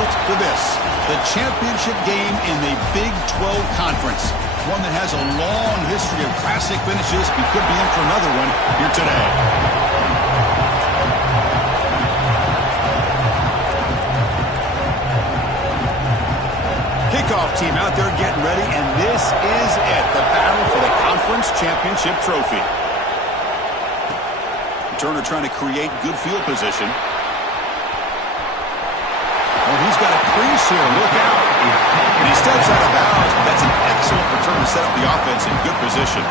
built to this, the championship game in the Big 12 Conference. One that has a long history of classic finishes. We could be in for another one here today. Kickoff team out there getting ready, and this is it, the battle for the conference championship trophy. Turner trying to create good field position. Oh, he's got a crease here. Look out. And he steps out of bounds, but that's an excellent return to set up the offense in good position.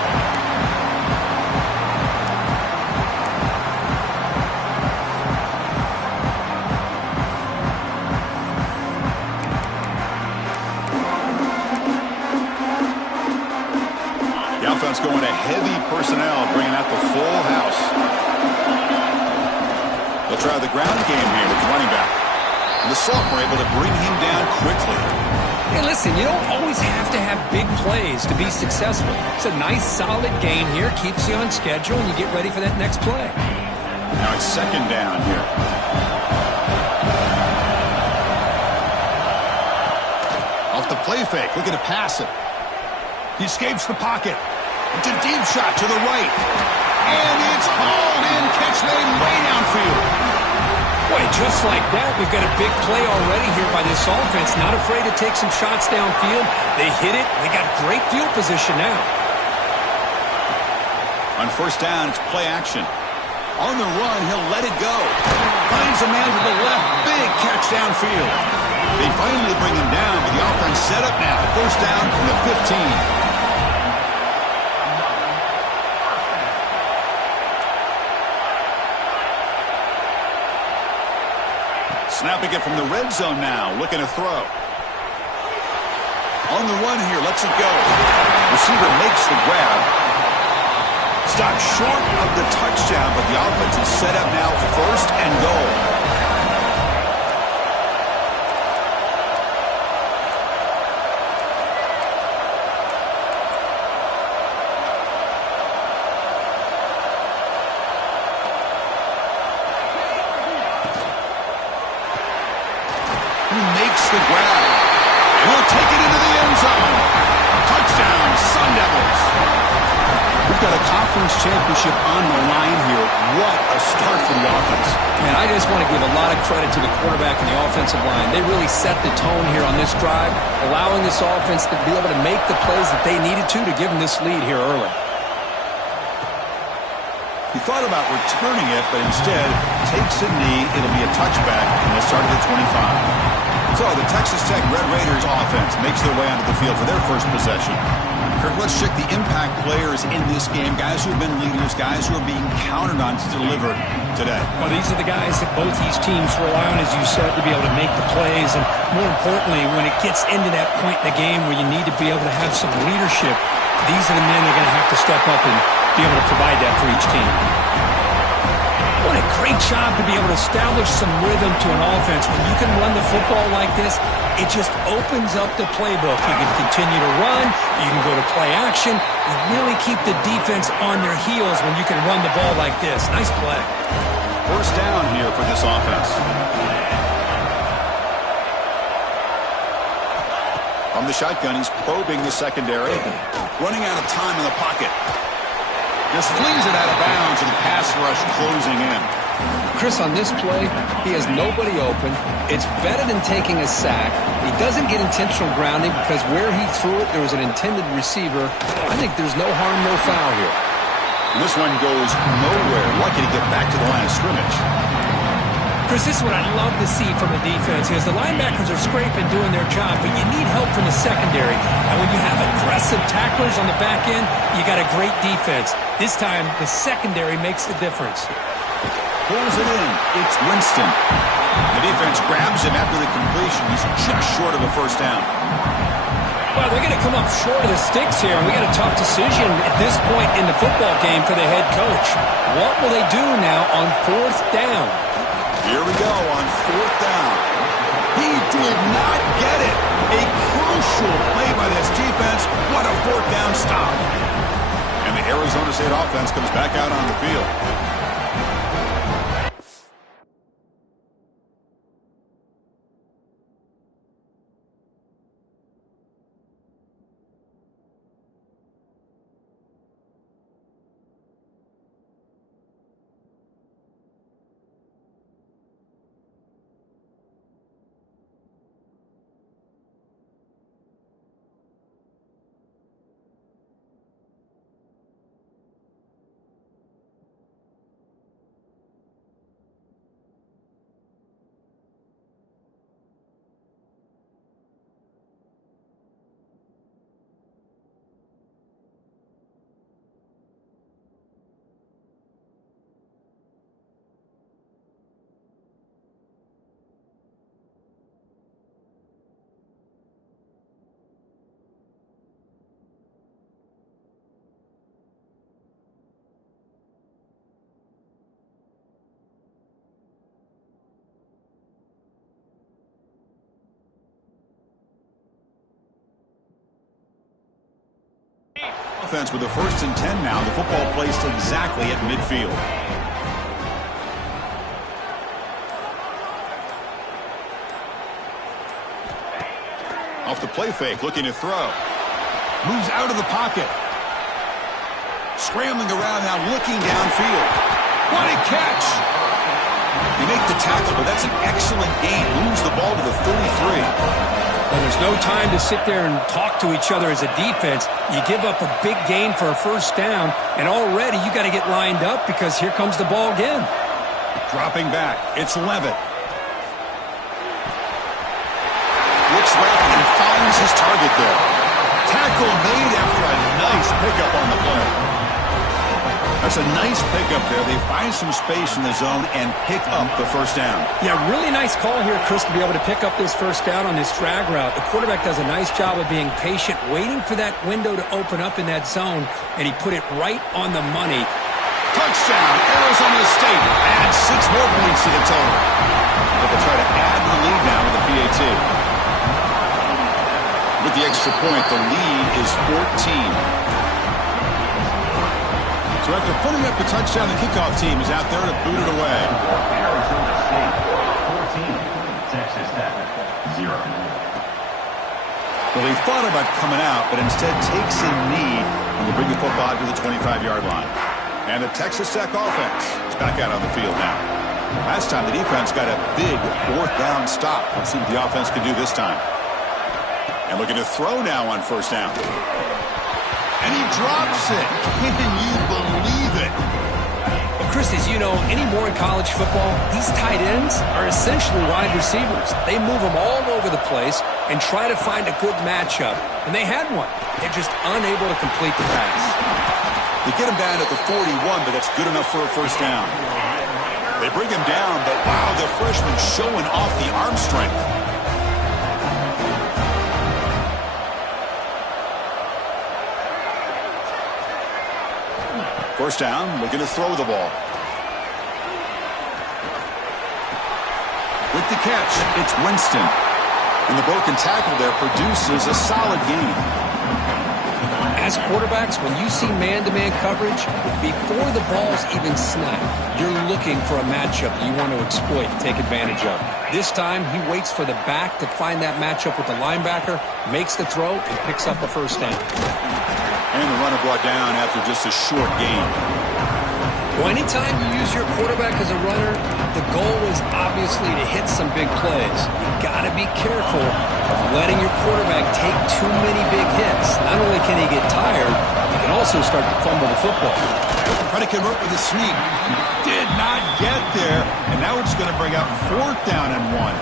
The offense going to heavy personnel, bringing out the full house. They'll try the ground game here with running back. And the sophomore able to bring him down quickly. Hey, listen, you don't always have to have big plays to be successful. It's a nice, solid game here. Keeps you on schedule, and you get ready for that next play. Now it's second down here. Off the play fake, looking to pass it. He escapes the pocket. It's a deep shot to the right. And it's hauled in. Catch made way downfield. Boy, just like that, we've got a big play already here by this offense. Not afraid to take some shots downfield. They hit it. They got great field position now. On first down, it's play action. On the run, he'll let it go. Finds a man to the left. Big catch downfield. They finally bring him down, but the offense set up now. First down from the 15. Snapping it from the red zone now, looking to throw. On the run here, lets it go. Receiver makes the grab. Stopped short of the touchdown, but the offense is set up now, first and goal. The grab. And he'll take it into the end zone. Touchdown, Sun Devils. We've got a conference championship on the line here. What a start for the offense. Man, I just want to give a lot of credit to the quarterback and the offensive line. They really set the tone here on this drive, allowing this offense to be able to make the plays that they needed to give them this lead here early. He thought about returning it, but instead takes a knee. It'll be a touchback, and they'll start at the 25. So the Texas Tech Red Raiders offense makes their way onto the field for their first possession. Kirk, let's check the impact players in this game, guys who have been leaders, guys who are being counted on to deliver today. Well, these are the guys that both these teams rely on, as you said, to be able to make the plays. And more importantly, when it gets into that point in the game where you need to be able to have some leadership, these are the men that are going to have to step up and be able to provide that for each team. What a great job to be able to establish some rhythm to an offense. When you can run the football like this, it just opens up the playbook. You can continue to run. You can go to play action. You really keep the defense on their heels when you can run the ball like this. Nice play. First down here for this offense. From the shotgun, he's probing the secondary. Running out of time in the pocket. Just flings it out of bounds, and the pass rush closing in. Chris, on this play, he has nobody open. It's better than taking a sack. He doesn't get intentional grounding because where he threw it, there was an intended receiver. I think there's no harm, no foul here. And this one goes nowhere. Lucky to get back to the line of scrimmage. Chris, this is what I love to see from the defense is the linebackers are scraping, doing their job, but you need help from the secondary. And when you have aggressive tacklers on the back end, you got a great defense. This time, the secondary makes the difference. Pulls it in. It's Winston. The defense grabs him after the completion. He's just short of a first down. Well, they're going to come up short of the sticks here, and we got a tough decision at this point in the football game for the head coach. What will they do now on fourth down? Here we go on fourth down. He did not get it. A crucial play by this defense. What a fourth down stop. And the Arizona State offense comes back out on the field. offense with a 1st and 10 now. The football placed exactly at midfield. Off the play fake, looking to throw. Moves out of the pocket. Scrambling around now, looking downfield. What a catch! You make the tackle, but that's an excellent gain. Moves the ball to the 33. Well, there's no time to sit there and talk to each other as a defense. You give up a big gain for a 1st down, and already you got to get lined up because here comes the ball again. Dropping back, it's Levitt. Looks left and finds his target there. Tackle made after a nice pickup on the play. That's a nice pickup there. They find some space in the zone and pick up the 1st down. Yeah, really nice call here, Chris, to be able to pick up this 1st down on this drag route. The quarterback does a nice job of being patient, waiting for that window to open up in that zone, and he put it right on the money. Touchdown, Arizona State. Add 6 more points to the total. But they'll try to add to the lead now with the PAT. With the extra point, the lead is 14. So after putting up the touchdown, the kickoff team is out there to boot it away. Arizona State, 14. Texas Tech, 0. Well, he thought about coming out, but instead takes a knee and will bring the football to the 25-yard line. And the Texas Tech offense is back out on the field now. Last time, the defense got a big 4th down stop. Let's see what the offense can do this time. And looking to throw now on 1st down. And he drops it. Can you believe it? Well, Chris, as you know, anymore in college football, these tight ends are essentially wide receivers. They move them all over the place and try to find a good matchup. And they had one. They're just unable to complete the pass. They get him down at the 41, but that's good enough for a 1st down. They bring him down, but wow, the freshman showing off the arm strength. First down, looking to throw the ball. With the catch, it's Winston. And the broken tackle there produces a solid gain. As quarterbacks, when you see man-to-man coverage, before the ball's even snapped, you're looking for a matchup you want to exploit, take advantage of. This time, he waits for the back to find that matchup with the linebacker, makes the throw, and picks up a 1st down. And the runner brought down after just a short gain. Well, anytime you use your quarterback as a runner, the goal is obviously to hit some big plays. You got to be careful of letting your quarterback take too many big hits. Not only can he get tired, he can also start to fumble the football. Trying to convert with a sneak. Did not get there, and now it's going to bring out 4th down and 1.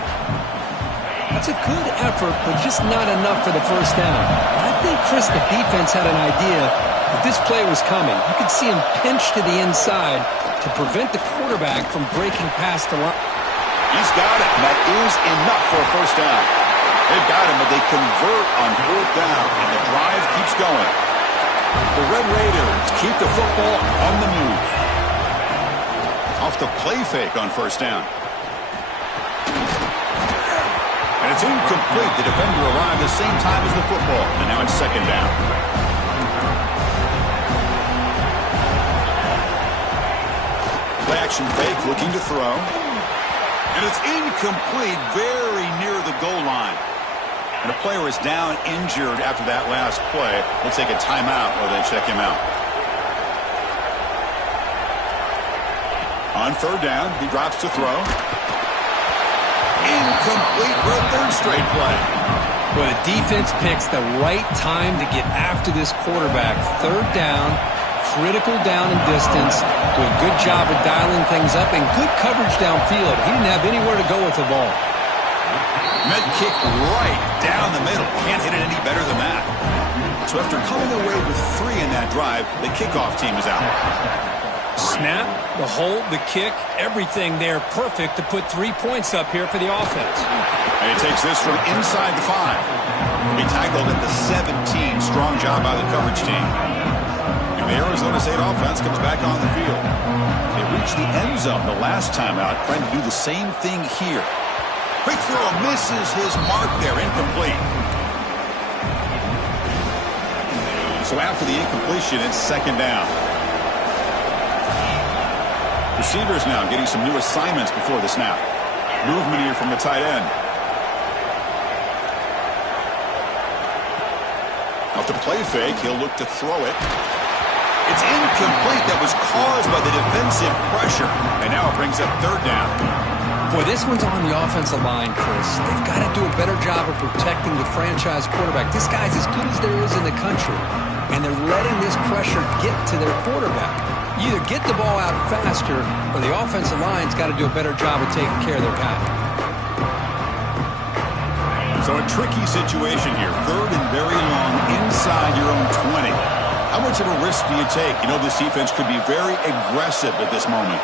That's a good effort, but just not enough for the 1st down. I think, Chris, the defense had an idea that this play was coming. You could see him pinch to the inside to prevent the quarterback from breaking past the line. He's got it, and that is enough for a 1st down. They've got him, but they convert on 4th down, and the drive keeps going. The Red Raiders keep the football on the move. Off the play fake on 1st down. And it's incomplete. The defender arrived the same time as the football. And now it's 2nd down. Play action fake, looking to throw. And it's incomplete, very near the goal line. And a player is down, injured after that last play. They'll take a timeout or they check him out. On 3rd down, he drops to throw. Incomplete for a 3rd straight play. Well, the defense picks the right time to get after this quarterback. 3rd down, critical down and distance. Do a good job of dialing things up and good coverage downfield. He didn't have anywhere to go with the ball. Med kick right down the middle. Can't hit it any better than that. So after coming away with 3 in that drive, the kickoff team is out. Snap, the hold, the kick, everything there perfect to put 3 points up here for the offense. And he takes this from inside the 5. He tackled at the 17. Strong job by the coverage team. And the Arizona State offense comes back on the field. They reached the end zone the last time out, trying to do the same thing here. Quick throw misses his mark there, incomplete. So after the incompletion, it's second down. Receivers now getting some new assignments before the snap. Movement here from the tight end. Off the play fake, he'll look to throw it. It's incomplete. That was caused by the defensive pressure. And now it brings up third down. Boy, this one's on the offensive line, Chris. They've got to do a better job of protecting the franchise quarterback. This guy's as good as there is in the country. And they're letting this pressure get to their quarterback. You either get the ball out faster or the offensive line's got to do a better job of taking care of their guy. So a tricky situation here. Third and very long inside your own 20. How much of a risk do you take? You know, this defense could be very aggressive at this moment.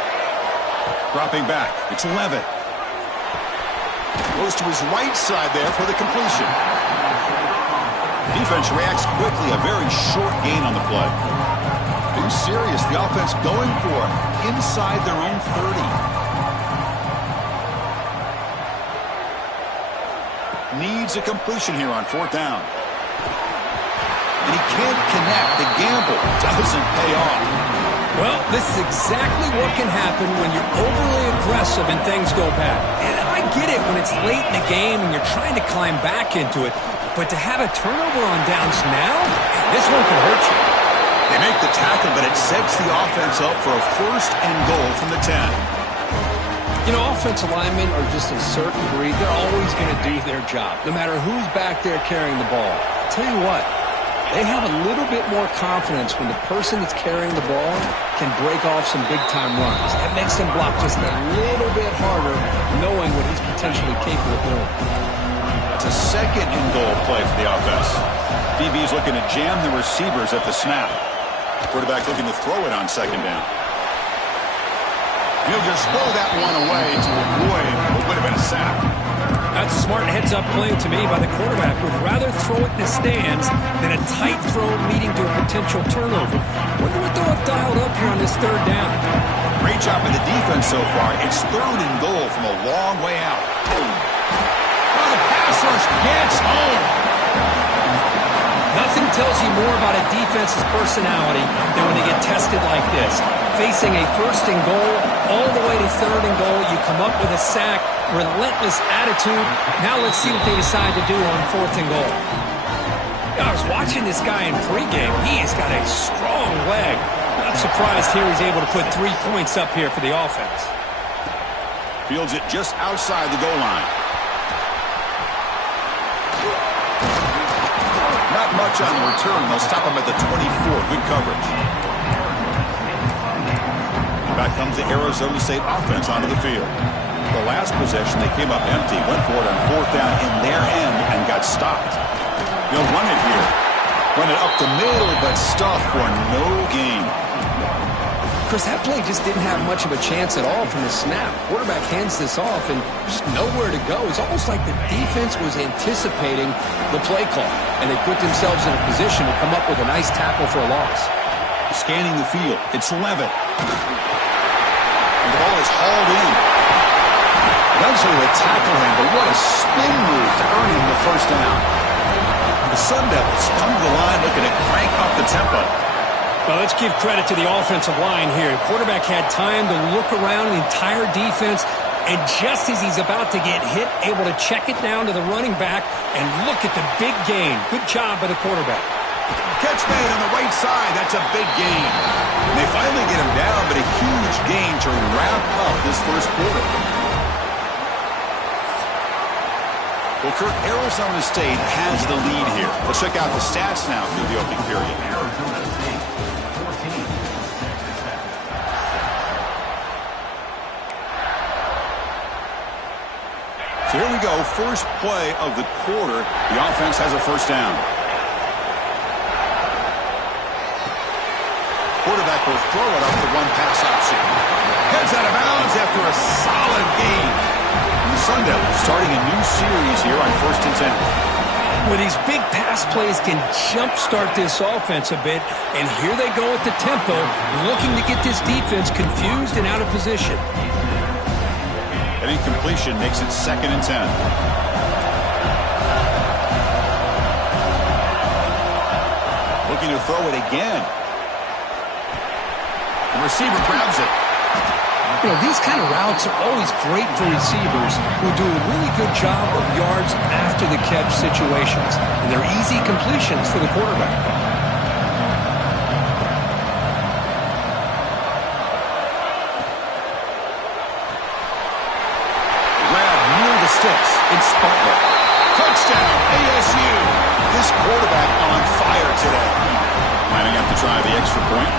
Dropping back. It's Levitt. Goes to his right side there for the completion. Defense reacts quickly. A very short gain on the play. Being serious. The offense going for it. Inside their own 30. Needs a completion here on fourth down. And he can't connect. The gamble doesn't pay off. Well, this is exactly what can happen when you're overly aggressive and things go bad. And I get it when it's late in the game and you're trying to climb back into it. But to have a turnover on downs now, this one could hurt you. They make the tackle, but it sets the offense up for a first and goal from the 10. You know, offensive linemen are just a certain breed. They're always going to do their job, no matter who's back there carrying the ball. I'll tell you what, they have a little bit more confidence when the person that's carrying the ball can break off some big-time runs. That makes them block just a little bit harder, knowing what he's potentially capable of doing. That's a second and goal play for the offense. DB's looking to jam the receivers at the snap. Quarterback looking to throw it on second down. He'll just throw that one away to avoid what would have been a sack. That's a smart heads-up play to me by the quarterback. Would rather throw it in the stands than a tight throw leading to a potential turnover. Wonder what they'll have dialed up here on this third down. Great job by the defense so far. It's third and goal from a long way out. Oh, the pass rush gets home. Nothing tells you more about a defense's personality than when they get tested like this. Facing a first and goal, all the way to third and goal, you come up with a sack, relentless attitude. Now let's see what they decide to do on fourth and goal. I was watching this guy in pregame. He has got a strong leg. Not surprised here he's able to put 3 points up here for the offense. Fields it just outside the goal line. Not much on the return. They'll stop him at the 24. Good coverage. Back comes the Arizona State offense onto the field. The last possession, they came up empty, went for it on fourth down in their end and got stopped. They'll run it here. Run it up the middle, but stuffed for no gain. Chris, that play just didn't have much of a chance at all from the snap. Quarterback hands this off and just nowhere to go. It's almost like the defense was anticipating the play call, and they put themselves in a position to come up with a nice tackle for a loss. Scanning the field, it's Levitt. And the ball is hauled in. Eventually they tackle him, but what a spin move to earn him the first down. The Sun Devils come to the line looking to crank up the tempo. Well, let's give credit to the offensive line here. The quarterback had time to look around the entire defense, and just as he's about to get hit, able to check it down to the running back, and look at the big gain. Good job by the quarterback. Catch made on the right side. That's a big gain. And they finally get him down, but a huge gain to wrap up this first quarter. Well, Kirk, Arizona State has the lead here. Let's check out the stats now through the opening period. Arizona State, 14. So here we go. First play of the quarter. The offense has a first down. Quarterback will throw it up the one pass option. Heads out of bounds after a solid gain. And the Sun Devils starting a new series here on 1st and 10. Well, these big pass plays can jumpstart this offense a bit, and here they go at the tempo, looking to get this defense confused and out of position. An incompletion makes it 2nd and 10. Looking to to throw it again. The receiver grabs it. You know, these kind of routes are always great for receivers who do a really good job of yards after the catch situations. And they're easy completions for the quarterback. Grab near the sticks. It's Butler. Touchdown, ASU. This quarterback on fire today. Lining up to try the extra point.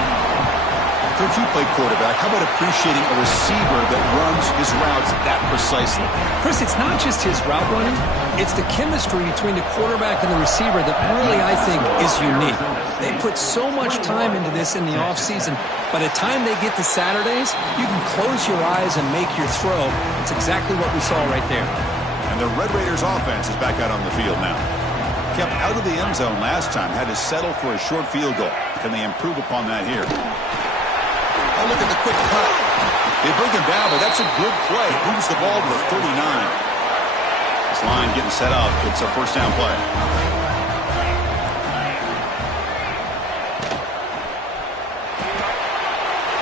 If you play quarterback, how about appreciating a receiver that runs his routes that precisely? Chris, it's not just his route running. It's the chemistry between the quarterback and the receiver that really, I think, is unique. They put so much time into this in the offseason. By the time they get to Saturdays, you can close your eyes and make your throw. It's exactly what we saw right there. And the Red Raiders offense is back out on the field now. Kept out of the end zone last time, had to settle for a short field goal. Can they improve upon that here? Oh, look at the quick cut. They bring him down, but that's a good play. Moves the ball to the 39. This line getting set up. It's a first down play.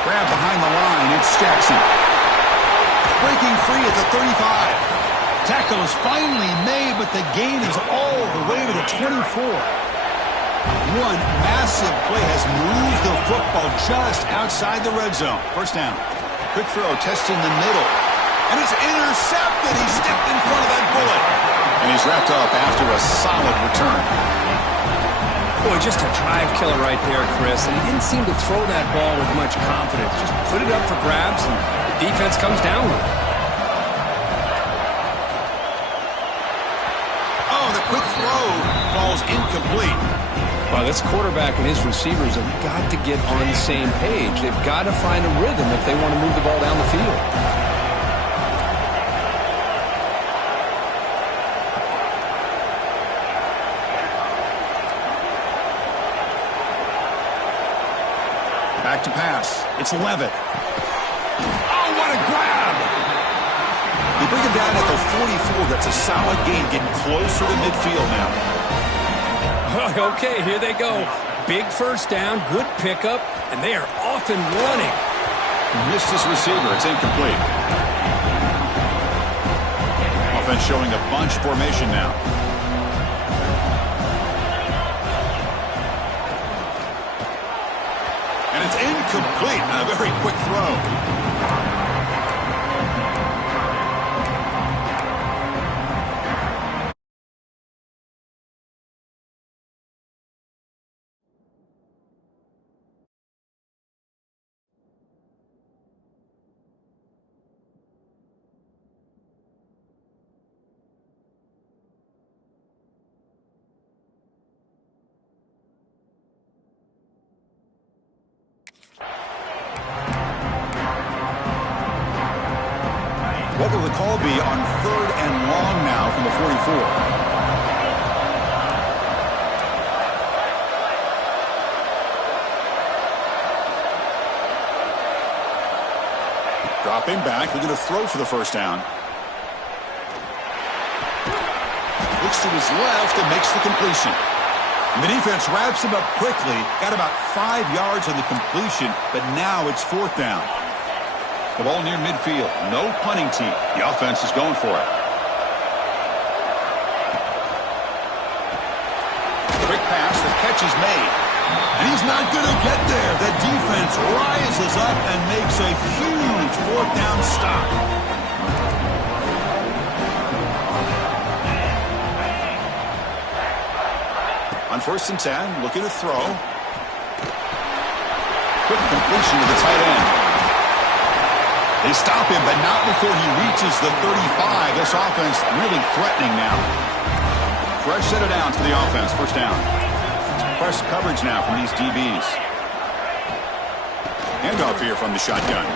Grab behind the line. It's Jackson. Breaking free at the 35. Tackle is finally made, but the gain is all the way to the 24. One massive play has moved the football just outside the red zone. First down. Quick throw, testing the middle. And it's intercepted. He stepped in front of that bullet. And he's wrapped up after a solid return. Boy, just a drive killer right there, Chris. And he didn't seem to throw that ball with much confidence. Just put it up for grabs, and the defense comes down with it. Oh, the quick throw falls incomplete. Well, this quarterback and his receivers have got to get on the same page. They've got to find a rhythm if they want to move the ball down the field. Back to pass. It's Levitt. Oh, what a grab! They bring him down at the 44. That's a solid gain, getting closer to midfield now. Okay, here they go. Big first down, good pickup, and they are off and running. Missed his receiver. It's incomplete. Offense showing a bunch formation now. And it's incomplete. A very quick throw. What will the call be on 3rd and long now from the 44? Dropping back. They're going to throw for the first down. Looks to his left and makes the completion. And the defense wraps him up quickly. Got about 5 yards on the completion, but now it's 4th down. The ball near midfield. No punting team. The offense is going for it. Quick pass. The catch is made. And he's not going to get there. The defense rises up and makes a huge 4th down stop. On 1st and 10, looking to throw. Quick completion to the tight end. They stop him, but not before he reaches the 35. This offense really threatening now. Fresh set of downs for the offense. First down. Press coverage now from these DBs. Handoff here from the shotgun.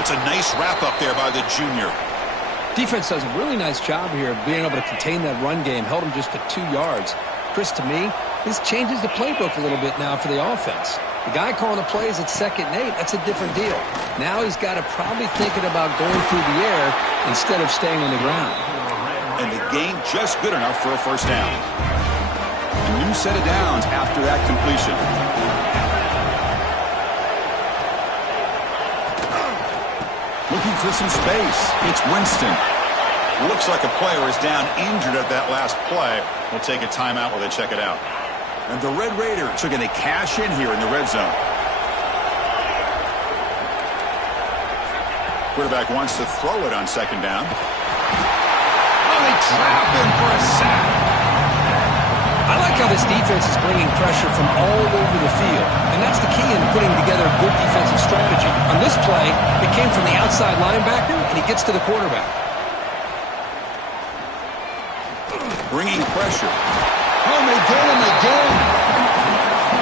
That's a nice wrap up there by the junior. Defense does a really nice job here of being able to contain that run game. Held him just to 2 yards. Chris, to me, this changes the playbook a little bit now for the offense. The guy calling the plays at 2nd and 8, that's a different deal. Now he's got to probably thinking about going through the air instead of staying on the ground. And the gain just good enough for a first down. A new set of downs after that completion. Looking for some space. It's Winston. Looks like a player is down injured at that last play. We'll take a timeout while they check it out. And the Red Raiders are going to cash in here in the red zone. Quarterback wants to throw it on second down. Oh, they trap him for a sack. I like how this defense is bringing pressure from all over the field, and that's the key in putting together a good defensive strategy. On this play, it came from the outside linebacker, and he gets to the quarterback. Bringing pressure. Oh, they get him again.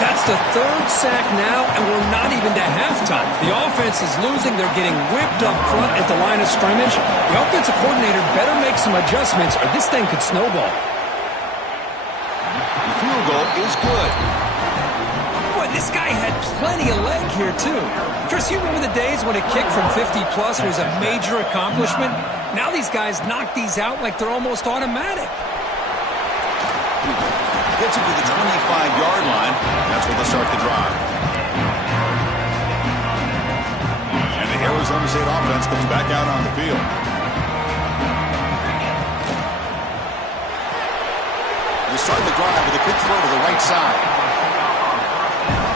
That's the third sack now, and we're not even to halftime. The offense is losing. They're getting whipped up front at the line of scrimmage. The offensive coordinator better make some adjustments, or this thing could snowball. The field goal is good. Boy, this guy had plenty of leg here, too. Chris, you remember the days when a kick from 50-plus was a major accomplishment? Now these guys knock these out like they're almost automatic. Gets him to the 25-yard line. That's where they'll start the drive. And the Arizona State offense comes back out on the field. They start the drive with a quick throw to the right side.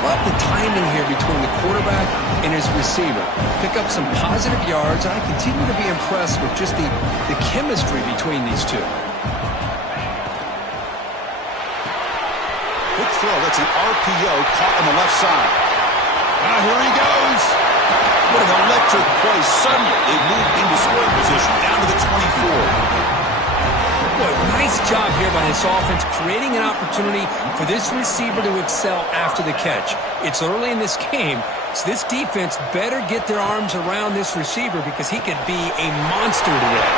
Love the timing here between the quarterback and his receiver. Pick up some positive yards, and I continue to be impressed with just the chemistry between these two. Quick throw. That's an RPO caught on the left side. Here he goes. What an electric play. Suddenly, they move into scoring position down to the 24. Boy, nice job here by this offense, creating an opportunity for this receiver to excel after the catch. It's early in this game, so this defense better get their arms around this receiver because he could be a monster today.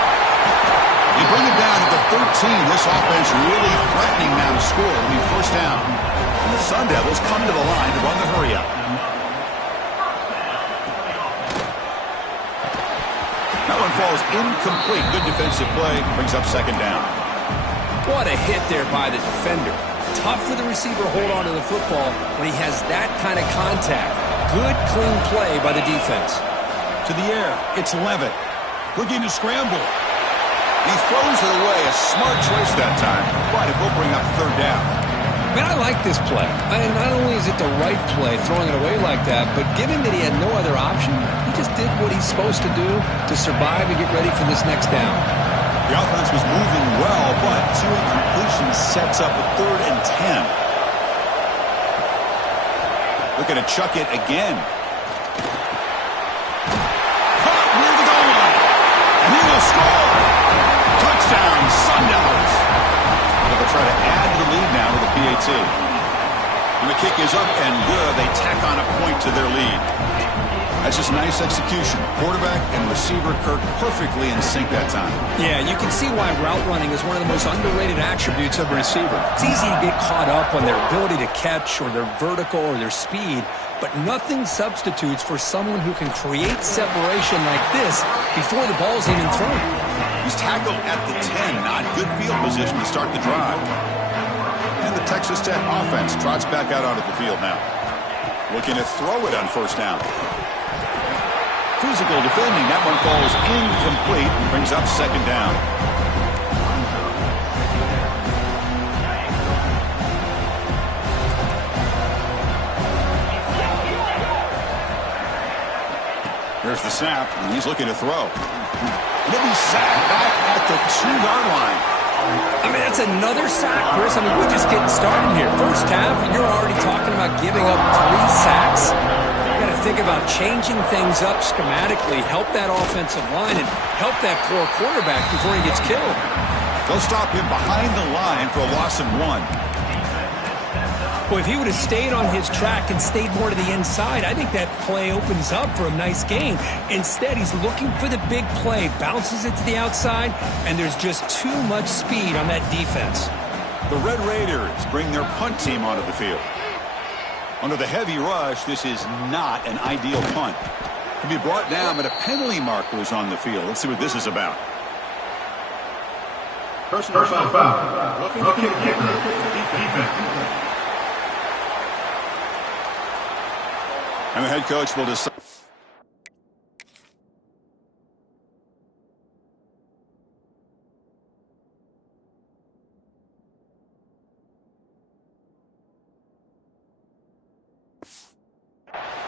You bring it down to the 13. This offense really threatening now to score. It'll be first down. And the Sun Devils come to the line to run the hurry-up. That one falls incomplete. Good defensive play. Brings up second down. What a hit there by the defender. Tough for the receiver to hold on to the football when he has that kind of contact. Good, clean play by the defense. To the air. It's Levitt. Looking to scramble. He throws it away. A smart choice that time. But it will bring up third down. Man, I like this play. And not only is it the right play, throwing it away like that, but given that he had no other option, he just did what he's supposed to do to survive and get ready for this next down. The offense was moving well, but two incompletions sets up a 3rd and 10. Looking to chuck it again. Caught near the goal line. And he will score. Touchdown, Sun Devils. They'll try to add to the lead now with a PAT. And the kick is up and good. They tack on a point to their lead. That's just nice execution. Quarterback and receiver Kirk perfectly in sync that time. Yeah, you can see why route running is one of the most underrated attributes of a receiver. It's easy to get caught up on their ability to catch or their vertical or their speed, but nothing substitutes for someone who can create separation like this before the ball's even thrown. He's tackled at the 10. Not good field position to start the drive. And the Texas Tech offense trots back out onto the field now. Looking to throw it on first down. Physical defending. That one falls incomplete and brings up second down. There's the snap, and he's looking to throw. He'll be sacked back at the 2-yard line. I mean, that's another sack, Chris. I mean, we're just getting started here. First half, and you're already talking about giving up 3 sacks. You got to think about changing things up schematically, help that offensive line, and help that poor quarterback before he gets killed. They'll stop him behind the line for a loss of 1. Boy, if he would have stayed on his track and stayed more to the inside, I think that play opens up for a nice gain. Instead, he's looking for the big play, bounces it to the outside, and there's just too much speed on that defense. The Red Raiders bring their punt team onto the field. Under the heavy rush, this is not an ideal punt. To be brought down, but a penalty marker is on the field. Let's see what this is about. Personal foul. Looking kicker. Defense. And the head coach will decide.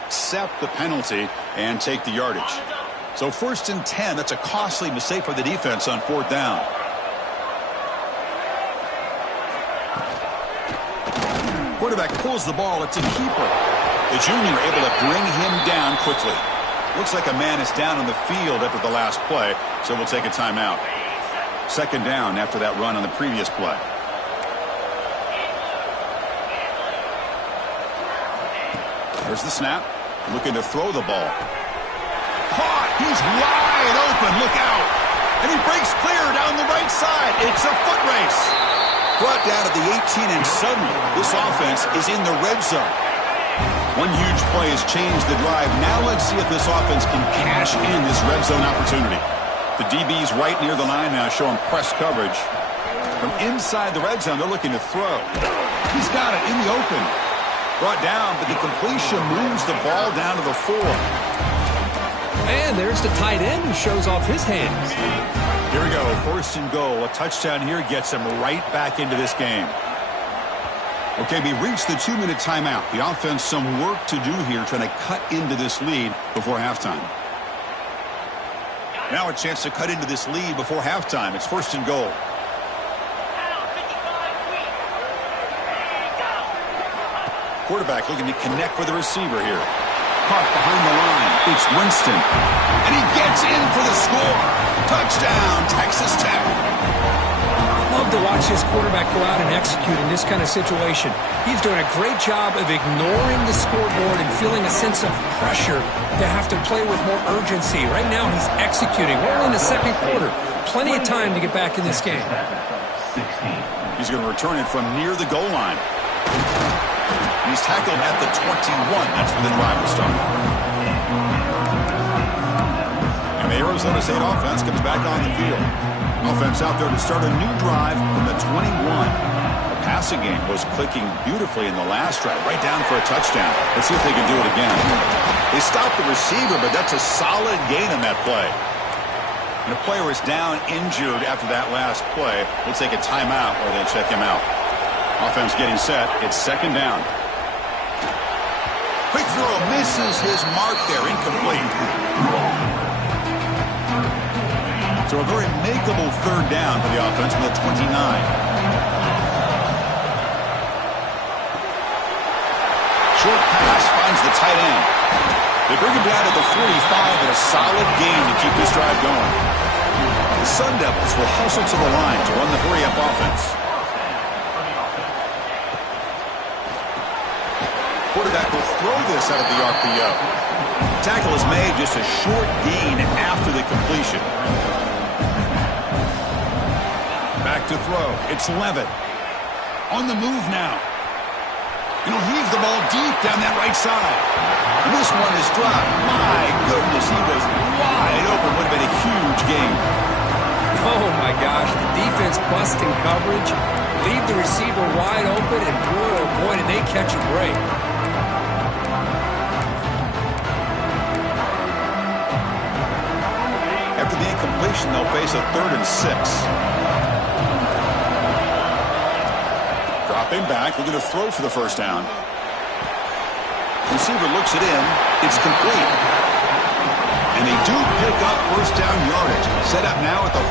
Accept the penalty and take the yardage. So 1st and 10, that's a costly mistake for the defense on 4th down. Quarterback pulls the ball. It's a keeper. The junior able to bring him down quickly. Looks like a man is down on the field after the last play, so we'll take a timeout. 2nd down after that run on the previous play. There's the snap. Looking to throw the ball. Caught. He's wide open. Look out. And he breaks clear down the right side. It's a foot race. Brought down at the 18, and suddenly this offense is in the red zone. One huge play has changed the drive. Now let's see if this offense can cash in this red zone opportunity. The DB's right near the line now, showing press coverage. From inside the red zone, they're looking to throw. He's got it in the open. Brought down, but the completion moves the ball down to the 4. And there's the tight end who shows off his hands. Here we go, 1st and goal. A touchdown here gets him right back into this game. Okay, we reached the 2-minute timeout. The offense some work to do here, trying to cut into this lead before halftime. Now a chance to cut into this lead before halftime. It's 1st and goal. Quarterback looking to connect with the receiver here. Caught behind the line. It's Winston. And he gets in for the score. Touchdown, Texas Tech. Love to watch this quarterback go out and execute in this kind of situation. He's doing a great job of ignoring the scoreboard and feeling a sense of pressure to have to play with more urgency. Right now he's executing. We're in the 2nd quarter. Plenty of time to get back in this game. He's going to return it from near the goal line. He's tackled at the 21. That's where the drive will start. And the Arizona State offense comes back on the field. Offense out there to start a new drive from the 21. The passing game was clicking beautifully in the last drive, right down for a touchdown. Let's see if they can do it again. They stopped the receiver, but that's a solid gain on that play. And the player is down injured after that last play. We'll take a timeout or they check him out. Offense getting set. It's 2nd down. Quick throw misses his mark there. Incomplete. So a very makeable 3rd down for the offense from the 29. Short pass finds the tight end. They bring him down to the 45, but a solid gain to keep this drive going. The Sun Devils will hustle to the line to run the hurry-up offense. Quarterback will throw this out of the RPO. Tackle is made, just a short gain after the completion. Back to throw. It's Levitt. On the move now. He'll heave the ball deep down that right side. And this one is dropped. My goodness, he was wide open. Would have been a huge gain. Oh, my gosh. The defense busting coverage. Leave the receiver wide open, and boy, oh boy, did they catch a break. After the incompletion, they'll face a 3rd and 6. Dropping back, looking to throw for the 1st down. Receiver looks it in. It's complete. And they do pick up 1st down yardage. Set up now at the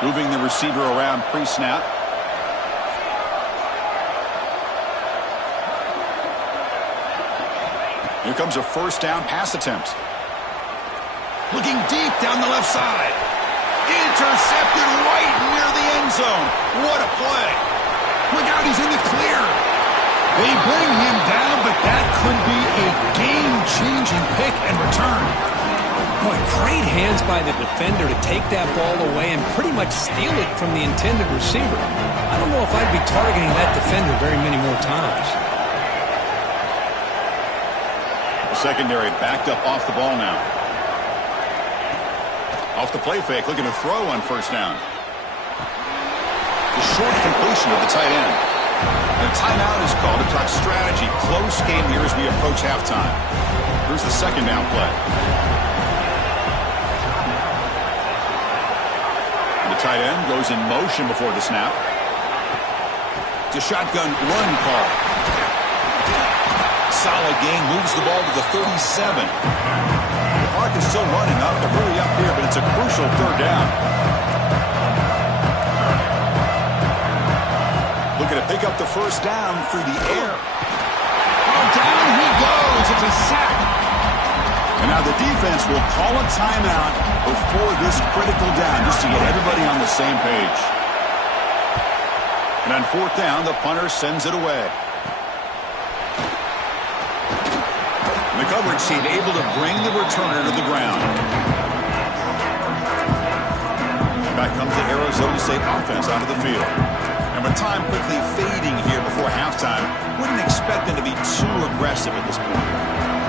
44. Moving the receiver around pre-snap. Here comes a 1st down pass attempt. Looking deep down the left side. Intercepted right near the end zone. What a play. Look out, he's in the clear. They bring him down, but that could be a game-changing pick and return. Boy, great hands by the defender to take that ball away and pretty much steal it from the intended receiver. I don't know if I'd be targeting that defender very many more times. The secondary backed up off the ball now. Off the play fake, looking to throw on first down. The short completion of the tight end. And a timeout is called to talk strategy. Close game here as we approach halftime. Here's the second down play. And the tight end goes in motion before the snap. It's a shotgun run call. Solid gain, moves the ball to the 37. The clock is still running up. They're really up here, but it's a crucial third down. Looking to pick up the first down through the air. Oh, down he goes. It's a sack. And now the defense will call a timeout before this critical down, just to get everybody on the same page. And on fourth down, the punter sends it away. And the coverage team able to bring the returner to the ground. Back comes the Arizona State offense onto the field. And with time quickly fading here before halftime, wouldn't expect them to be too aggressive at this point.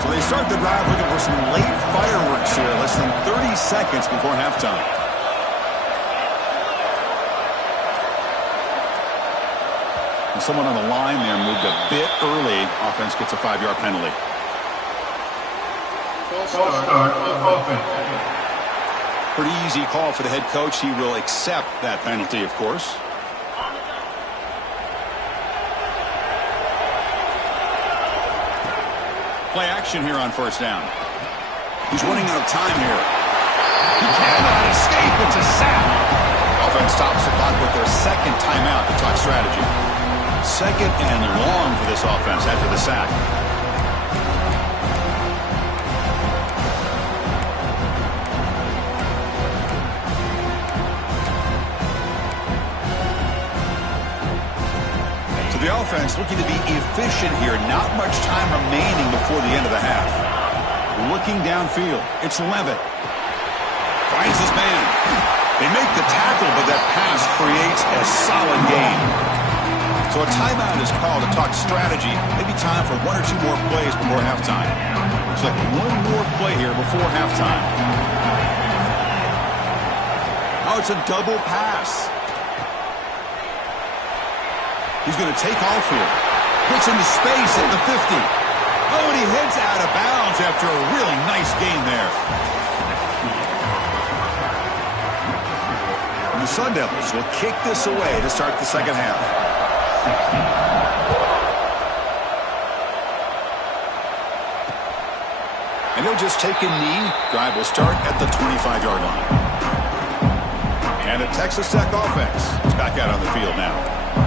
So they start the drive looking for some late fireworks here, less than 30 seconds before halftime. And someone on the line there moved a bit early. Offense gets a 5-yard penalty. Pretty easy call for the head coach. He will accept that penalty, of course. Play action here on first down. He's running out of time here. He cannot escape. It's a sack. Offense stops the clock with their second timeout to talk strategy. Second and long for this offense after the sack. The offense looking to be efficient here. Not much time remaining before the end of the half. Looking downfield. It's Levitt. Finds his man. They make the tackle, but that pass creates a solid gain. So a timeout is called to talk strategy. Maybe time for one or two more plays before halftime. Looks like one more play here before halftime. Oh, it's a double pass. He's going to take off here. Puts into space at the 50. Oh, and he heads out of bounds after a really nice gain there. And the Sun Devils will kick this away to start the second half. And he'll just take a knee. Drive will start at the 25-yard line. And the Texas Tech offense is back out on the field now.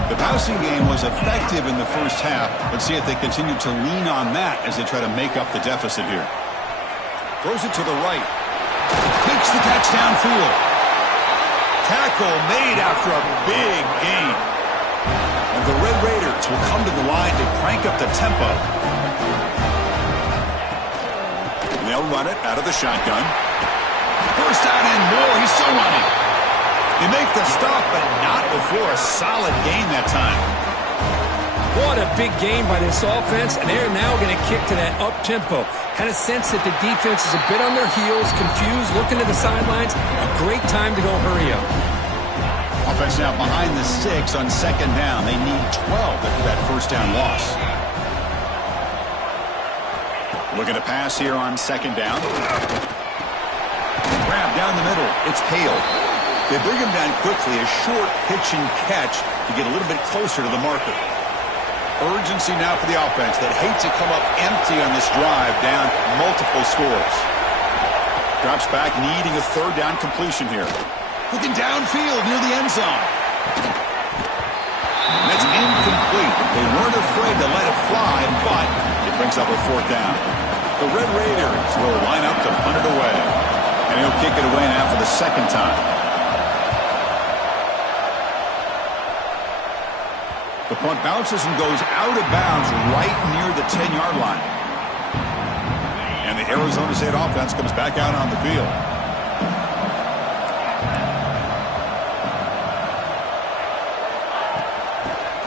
The passing game was effective in the first half. Let's see if they continue to lean on that as they try to make up the deficit here. Throws it to the right. Makes the catch downfield. Tackle made after a big gain. And the Red Raiders will come to the line to crank up the tempo. And they'll run it out of the shotgun. First down and more. He's still running. They make the stop, but not before a solid gain that time. What a big game by this offense, and they're now going to kick to that up-tempo. Kind of sense that the defense is a bit on their heels, confused, looking to the sidelines. A great time to go hurry up. Offense now behind the 6 on second down. They need 12 after that first down loss. Looking to pass here on second down. Grab down the middle. It's Hale. They bring him down quickly, a short pitch and catch to get a little bit closer to the marker. Urgency now for the offense that hates to come up empty on this drive, down multiple scores. Drops back, needing a third down completion here. Looking downfield near the end zone. And it's incomplete. They weren't afraid to let it fly, but it brings up a fourth down. The Red Raiders will line up to punt it away. And he'll kick it away now for the second time. The punt bounces and goes out of bounds right near the 10-yard line. And the Arizona State offense comes back out on the field.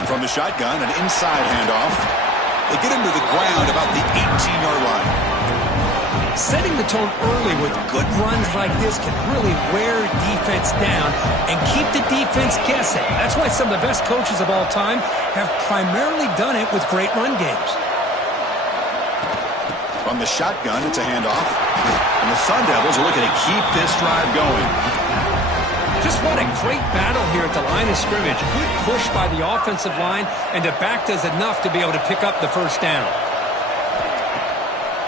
From the shotgun, an inside handoff. They get him to the ground about the 18-yard line. Setting the tone early with good runs like this can really wear defense down and keep the defense guessing. That's why some of the best coaches of all time have primarily done it with great run games. From the shotgun, it's a handoff. And the Sun Devils are looking to keep this drive going. Just what a great battle here at the line of scrimmage. Good push by the offensive line, and the back does enough to be able to pick up the first down.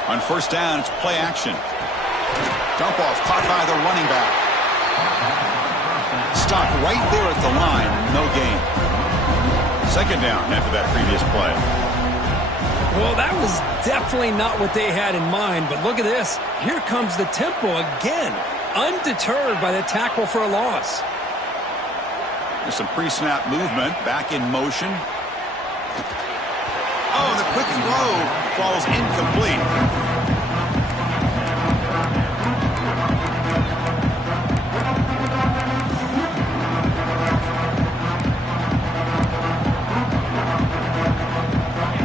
On first down, it's play action. Dump off caught by the running back. Stopped right there at the line. No gain. Second down after that previous play. Well, that was definitely not what they had in mind, but look at this. Here comes the tempo again. Undeterred by the tackle for a loss. There's some pre-snap movement. Back in motion. Oh, the quick throw falls incomplete.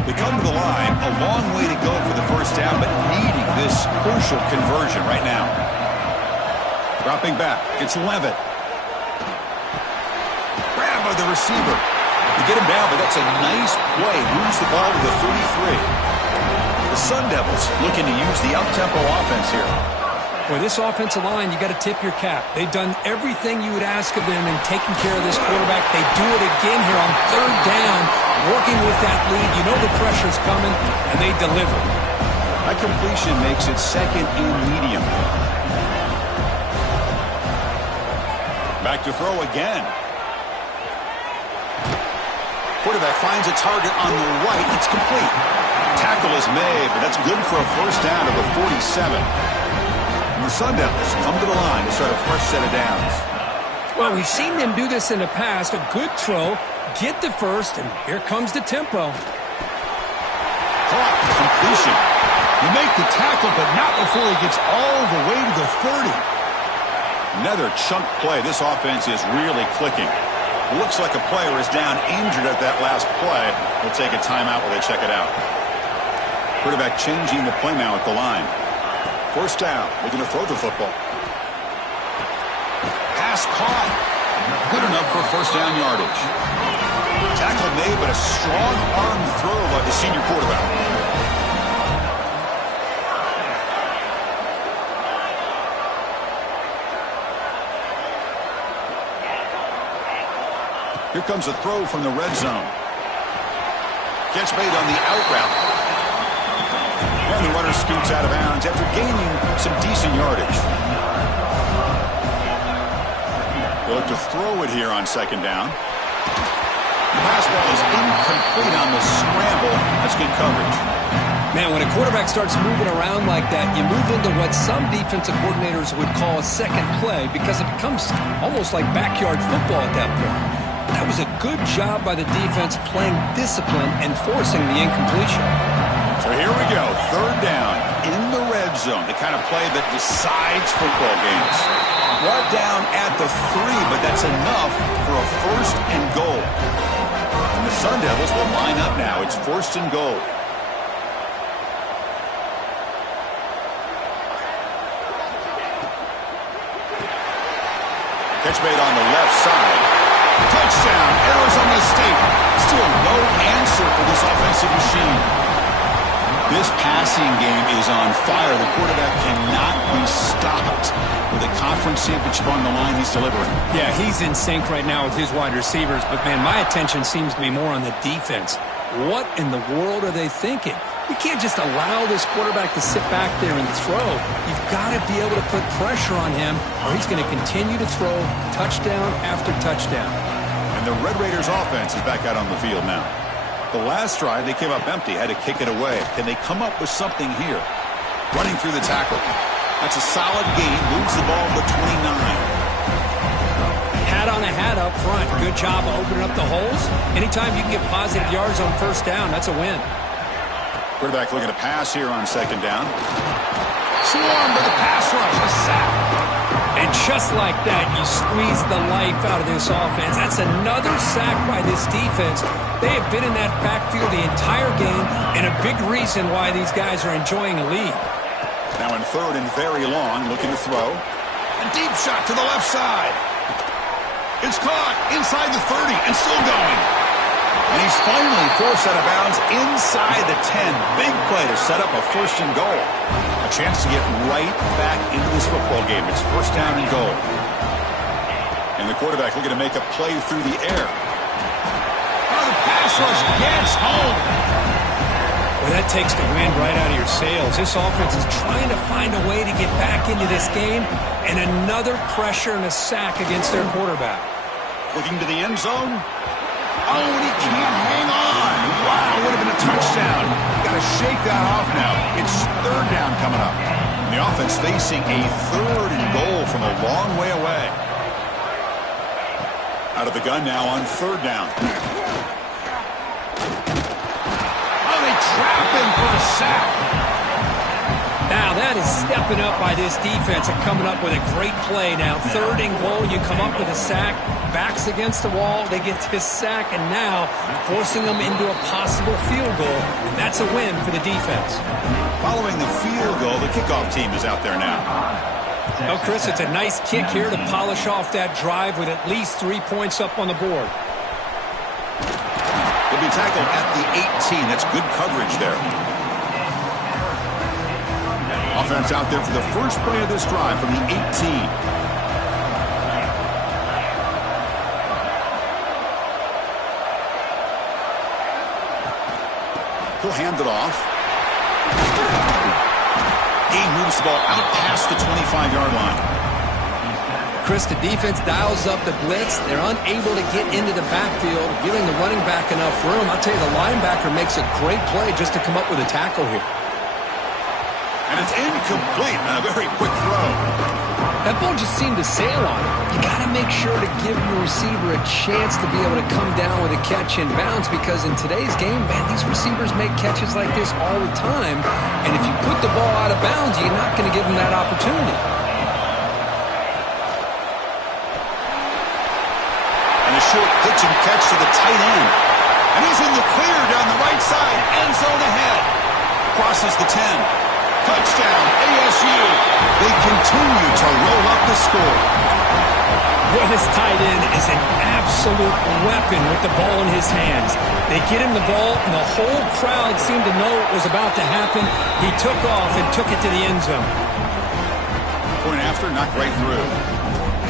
We come to the line. A long way to go for the first down, but needing this crucial conversion right now. Dropping back. It's Levitt. Grab by the receiver. You get him down, but that's a nice play. Moves the ball to the 33. The Sun Devils looking to use the up-tempo offense here. Boy, this offensive line, you got to tip your cap. They've done everything you would ask of them in taking care of this quarterback. They do it again here on third down, working with that lead. You know the pressure's coming, and they deliver. That completion makes it second and medium. Back to throw again. Quarterback finds a target on the right. It's complete. Tackle is made, but that's good for a first down to the 47. And the Sun Devils come to the line to start a fresh set of downs. Well, we've seen them do this in the past. A good throw, get the first, and here comes the tempo. Caught, completion. You make the tackle, but not before he gets all the way to the 30. Another chunk play. This offense is really clicking. Looks like a player is down injured at that last play. We'll take a timeout while they check it out. Quarterback changing the play now at the line. First down. Looking to throw the football. Pass caught. Good enough for first down yardage. Tackle made, but a strong arm throw by the senior quarterback. Here comes a throw from the red zone. Catch made on the out route. And the runner scoots out of bounds after gaining some decent yardage. They'll look to throw it here on second down. The pass ball is incomplete on the scramble. That's good coverage. Man, when a quarterback starts moving around like that, you move into what some defensive coordinators would call a second play because it becomes almost like backyard football at that point. That was a good job by the defense playing discipline and forcing the incompletion. So here we go. Third down in the red zone. The kind of play that decides football games. Brought down at the 3, but that's enough for a first and goal. And the Sun Devils will line up now. It's first and goal. Catch made on the left side. Touchdown, Arizona State. Still no answer for this offensive machine. This passing game is on fire. The quarterback cannot be stopped. With a conference championship on the line, he's delivering. Yeah, he's in sync right now with his wide receivers, but man, my attention seems to be more on the defense. What in the world are they thinking? You can't just allow this quarterback to sit back there and throw. You've got to be able to put pressure on him, or he's going to continue to throw touchdown after touchdown. And the Red Raiders offense is back out on the field now. The last drive, they came up empty, had to kick it away. Can they come up with something here? Running through the tackle. That's a solid gain. Moves the ball to the 29. Hat on a hat up front. Good job of opening up the holes. Anytime you can get positive yards on first down, that's a win. Quarterback looking to pass here on second down. Swarmed by the pass rush. A sack. And just like that, you squeeze the life out of this offense. That's another sack by this defense. They have been in that backfield the entire game, and a big reason why these guys are enjoying a lead. Now in third and very long, looking to throw. A deep shot to the left side. It's caught inside the 30 and still going. And he's finally forced out of bounds inside the 10. Big play to set up a first and goal. A chance to get right back into this football game. It's first down and goal. And the quarterback looking to make a play through the air. Oh, the pass rush gets home. Well, that takes the wind right out of your sails. This offense is trying to find a way to get back into this game, and another pressure and a sack against their quarterback. Looking to the end zone. Oh, and he can't hang on. Wow, would have been a touchdown. Got to shake that off now. It's third down coming up. And the offense facing a third and goal from a long way away. Out of the gun now on third down. Oh, they trap him for a sack. Now that is stepping up by this defense and coming up with a great play. Now third and goal, you come up with a sack, backs against the wall, they get this sack, and now forcing them into a possible field goal, and that's a win for the defense. Following the field goal, the kickoff team is out there now. Well, Chris, it's a nice kick here to polish off that drive with at least 3 points up on the board. He'll be tackled at the 18. That's good coverage there. Offense out there for the first play of this drive from the 18. He'll hand it off. He moves the ball out past the 25-yard line. Chris, the defense dials up the blitz. They're unable to get into the backfield, giving the running back enough room. I'll tell you, the linebacker makes a great play just to come up with a tackle here. And it's incomplete. A very quick throw. That ball just seemed to sail on it. You got to make sure to give your receiver a chance to be able to come down with a catch in bounds, because in today's game, man, these receivers make catches like this all the time. And if you put the ball out of bounds, you're not going to give them that opportunity. And a short pitch and catch to the tight end. And he's in the clear down the right side. End zone ahead. Crosses the 10. Touchdown, ASU. They continue to roll up the score. Well, this tight end is an absolute weapon with the ball in his hands. They get him the ball, and the whole crowd seemed to know what was about to happen. He took off and took it to the end zone. Point after, knocked right through.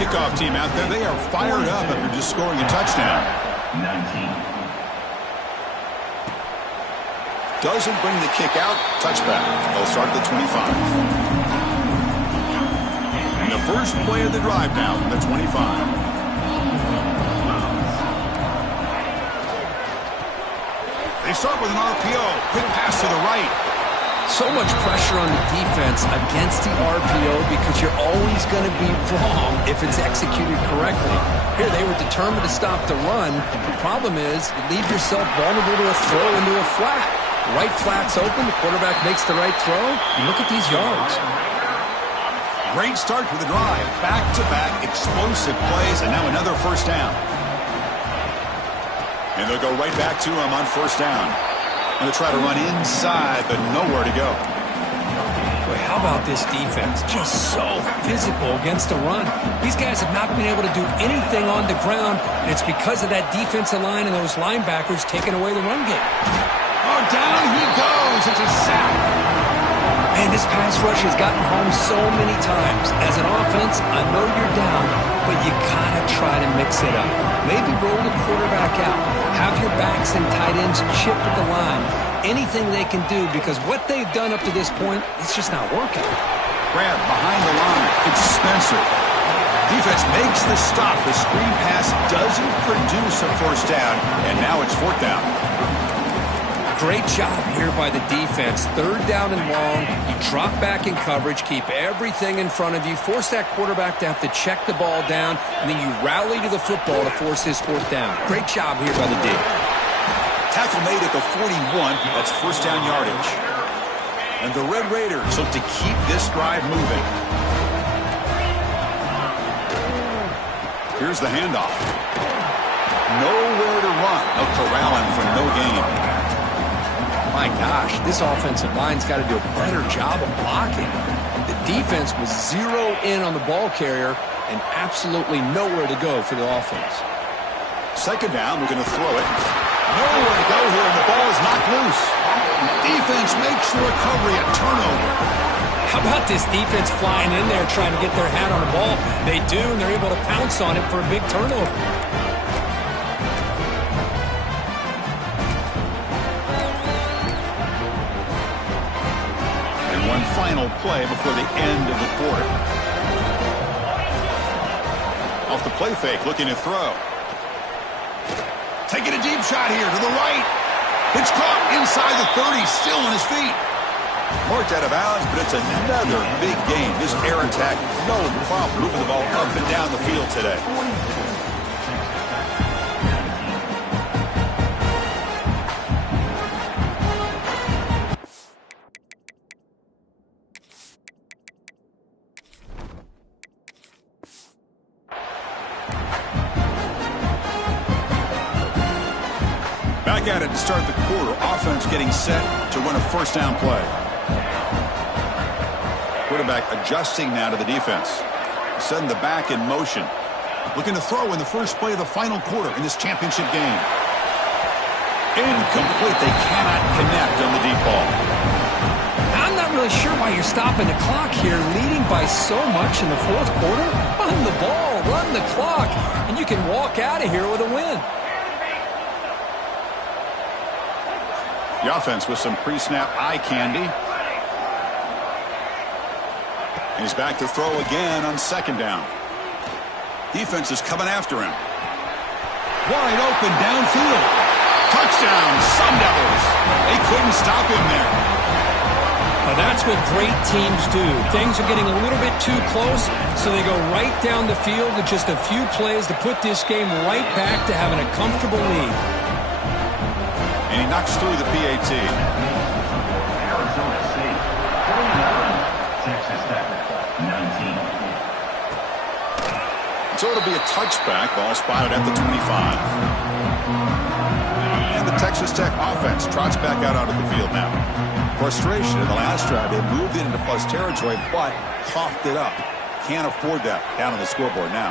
Kickoff team out there, they are fired up after just scoring a touchdown. 19. Doesn't bring the kick out. Touchback. They'll start at the 25. And the first play of the drive now from the 25. They start with an RPO. Quick pass to the right. So much pressure on the defense against the RPO because you're always going to be wrong if it's executed correctly. Here, they were determined to stop the run. The problem is you leave yourself vulnerable to a throw into a flat. Right flat's open, the quarterback makes the right throw, and look at these yards. Great start to the drive. Back-to-back explosive plays, and now another first down. And they'll go right back to him on first down. And they'll try to run inside, but nowhere to go. Boy, how about this defense? Just so physical against the run. These guys have not been able to do anything on the ground, and it's because of that defensive line and those linebackers taking away the run game. Oh, down he goes. It's a sack. Man, this pass rush has gotten home so many times. As an offense, I know you're down, but you gotta try to mix it up. Maybe roll the quarterback out. Have your backs and tight ends chip at the line. Anything they can do, because what they've done up to this point, it's just not working. Grab behind the line. It's Spencer. Defense makes the stop. The screen pass doesn't produce a first down, and now it's fourth down. Great job here by the defense. Third down and long. You drop back in coverage, keep everything in front of you, force that quarterback to have to check the ball down, and then you rally to the football to force his fourth down. Great job here by the D. Tackle made at the 41. That's first down yardage. And the Red Raiders look to keep this drive moving. Here's the handoff. Nowhere to run. A corral him for no gain. My gosh, this offensive line's got to do a better job of blocking. The defense was zero in on the ball carrier and absolutely nowhere to go for the offense. Second down, we're going to throw it. Nowhere to go here, and the ball is knocked loose. Defense makes the recovery a turnover. How about this defense flying in there trying to get their hat on the ball? They do, and they're able to pounce on it for a big turnover. And one final play before the end of the quarter. Off the play fake, looking to throw. Taking a deep shot here to the right. It's caught inside the 30, still on his feet. Marked out of bounds, but it's another big game. This air attack, no problem moving the ball up and down the field today. Back at it to start the quarter. Offense getting set to run a first down play. Quarterback adjusting now to the defense. Setting the back in motion. Looking to throw in the first play of the final quarter in this championship game. Incomplete. They cannot connect on the deep ball. I'm not really sure why you're stopping the clock here, leading by so much in the fourth quarter. Run the ball, run the clock, and you can walk out of here with a win. The offense with some pre-snap eye candy. He's back to throw again on second down. Defense is coming after him. Wide open downfield. Touchdown, Sun Devils. They couldn't stop him there. Now that's what great teams do. Things are getting a little bit too close, so they go right down the field with just a few plays to put this game right back to having a comfortable lead. And he knocks through the PAT. Arizona State, 49, Texas Tech, 19. So it'll be a touchback. Ball spotted at the 25. And the Texas Tech offense trots back out onto the field now. Frustration in the last drive. They moved it into plus territory, but coughed it up. Can't afford that down on the scoreboard now.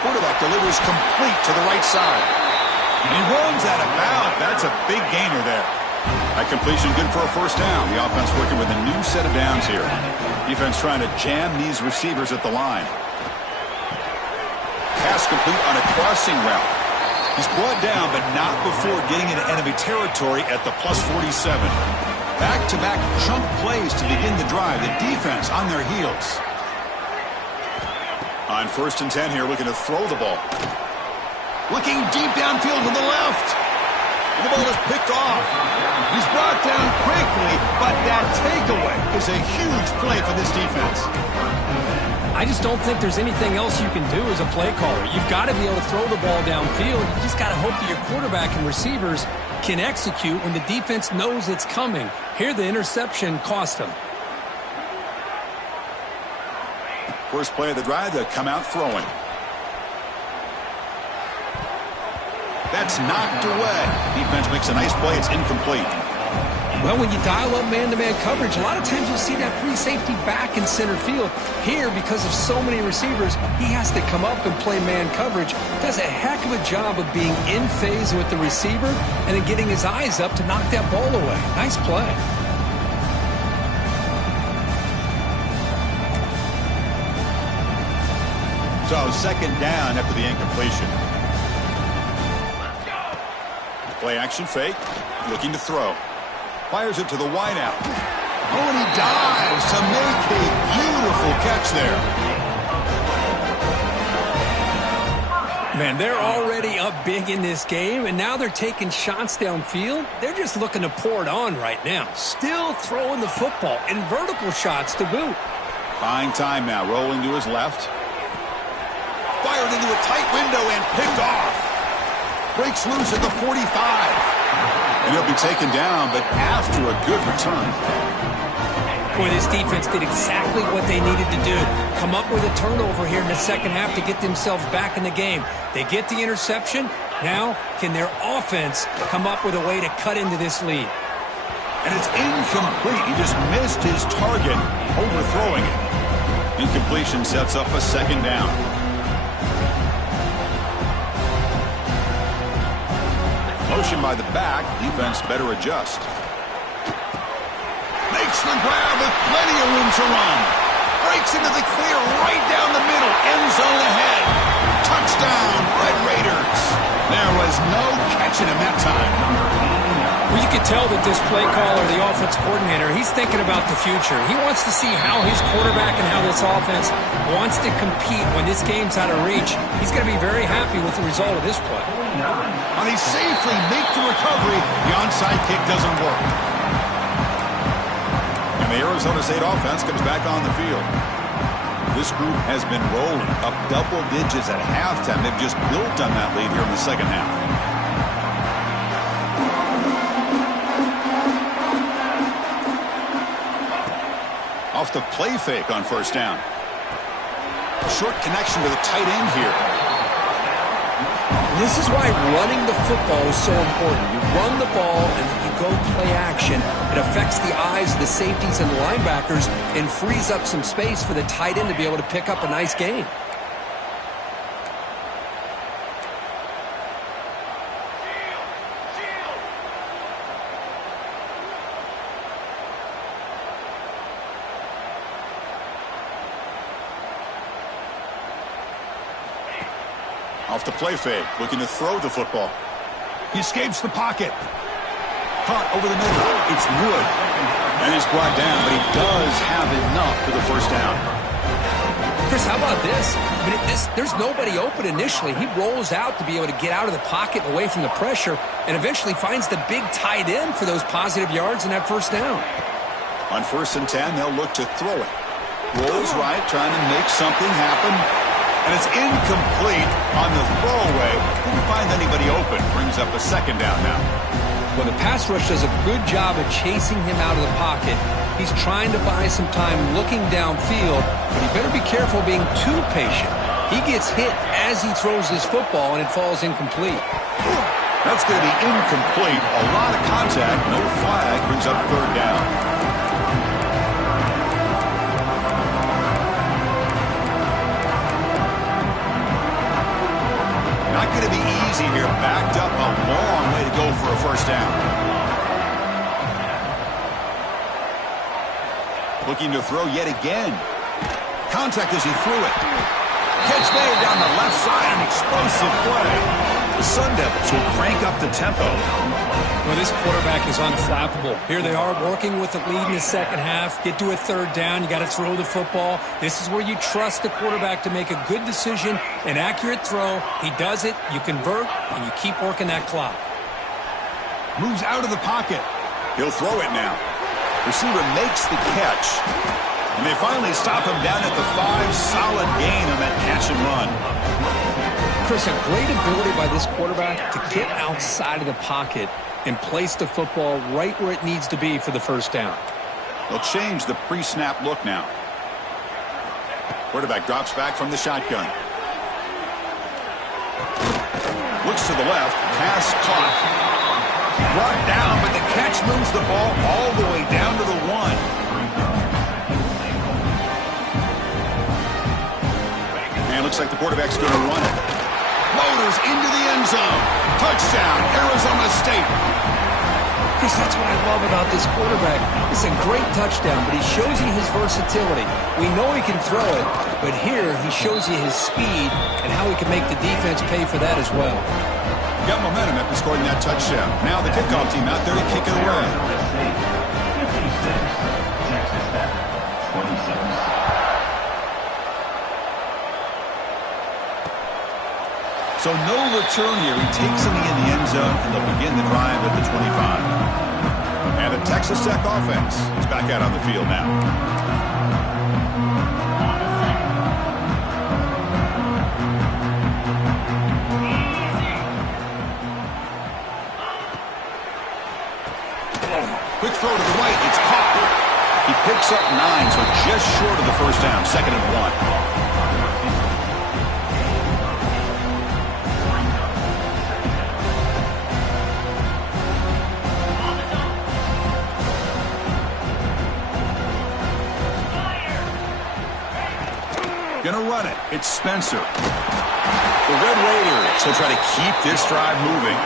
Quarterback delivers complete to the right side. And he runs out of bounds. That's a big gainer there. That completion good for a first down. The offense working with a new set of downs here. Defense trying to jam these receivers at the line. Pass complete on a crossing route. He's brought down, but not before getting into enemy territory at the plus 47. Back-to-back chunk plays to begin the drive. The defense on their heels. On 1st and 10 here, looking to throw the ball. Looking deep downfield to the left. The ball is picked off. He's brought down quickly, but that takeaway is a huge play for this defense. I just don't think there's anything else you can do as a play caller. You've got to be able to throw the ball downfield. You just got to hope that your quarterback and receivers can execute when the defense knows it's coming. Here, the interception cost him. First play of the drive, they'll come out throwing. That's knocked away. Defense makes a nice play. It's incomplete. Well, when you dial up man-to-man coverage, a lot of times you'll see that free safety back in center field. Here, because of so many receivers, he has to come up and play man coverage. Does a heck of a job of being in phase with the receiver and then getting his eyes up to knock that ball away. Nice play. So, second down after the incompletion. Play action fake. Looking to throw. Fires it to the wideout. Oh, and he dives to make a beautiful catch there. Man, they're already up big in this game, and now they're taking shots downfield. They're just looking to pour it on right now. Still throwing the football, and vertical shots to boot. Buying time now. Rolling to his left. Fired into a tight window and picked off. Breaks loose at the 45. And he'll be taken down, but after a good return. Boy, this defense did exactly what they needed to do. Come up with a turnover here in the second half to get themselves back in the game. They get the interception. Now, can their offense come up with a way to cut into this lead? And it's incomplete. He just missed his target, overthrowing it. Incompletion sets up a second down. Motion by the back. Defense better adjust. Makes the grab with plenty of room to run. Breaks into the clear right down the middle. End zone ahead. Touchdown, Red Raiders. There was no catching him that time. Well, you can tell that this play caller, the offense coordinator, he's thinking about the future. He wants to see how his quarterback and how this offense wants to compete when this game's out of reach. He's going to be very happy with the result of this play. And he safely makes the recovery. The onside kick doesn't work. And the Arizona State offense comes back on the field. This group has been rolling up double digits at halftime. They've just built on that lead here in the second half. Off the play fake on first down. Short connection to the tight end here. This is why running the football is so important. You run the ball and then you go play action. It affects the eyes of the safeties and the linebackers and frees up some space for the tight end to be able to pick up a nice gain. Off the play fake, looking to throw the football. He escapes the pocket. Caught over the middle. It's Wood. And he's brought down, but he does have enough for the first down. Chris, how about this? I mean, there's nobody open initially. He rolls out to be able to get out of the pocket and away from the pressure and eventually finds the big tight end for those positive yards and that first down. On 1st and 10, they'll look to throw it. Rolls right, trying to make something happen. And it's incomplete on the throwaway. Couldn't find anybody open. Brings up a second down now. Well, the pass rush does a good job of chasing him out of the pocket. He's trying to buy some time looking downfield, but he better be careful being too patient. He gets hit as he throws his football, and it falls incomplete. That's going to be incomplete. A lot of contact. No flag. Brings up third down. Not going to be easy here. Backed up a long way to go for a first down. Looking to throw yet again. Contact as he threw it. Catch made down the left side. An explosive play. The Sun Devils will crank up the tempo. Well, this quarterback is unflappable. Here they are working with the lead in the second half. Get to a third down. You got to throw the football. This is where you trust the quarterback to make a good decision, an accurate throw. He does it. You convert, and you keep working that clock. Moves out of the pocket. He'll throw it now. Receiver makes the catch. And they finally stop him down at the 5. Solid gain on that catch and run. Chris, a great ability by this quarterback to get outside of the pocket and place the football right where it needs to be for the first down. They'll change the pre-snap look now. Quarterback drops back from the shotgun. Looks to the left. Pass caught. Brought down, but the catch moves the ball all the way down to the 1. And looks like the quarterback's going to run it. Motors into the end zone. Touchdown, Arizona State. Chris, that's what I love about this quarterback. It's a great touchdown, but he shows you his versatility. We know he can throw it, but here he shows you his speed and how he can make the defense pay for that as well. Got momentum after scoring that touchdown. Now the kickoff team out there to kick it away. 56, Texas Tech, 26. So no return here. He takes a knee in the end zone, and they'll begin the drive at the 25. And the Texas Tech offense is back out on the field now. Quick throw to the right. It's caught. He picks up 9, so just short of the first down, 2nd and 1. Gonna run it. It's Spencer. The Red Raiders will try to keep this drive moving.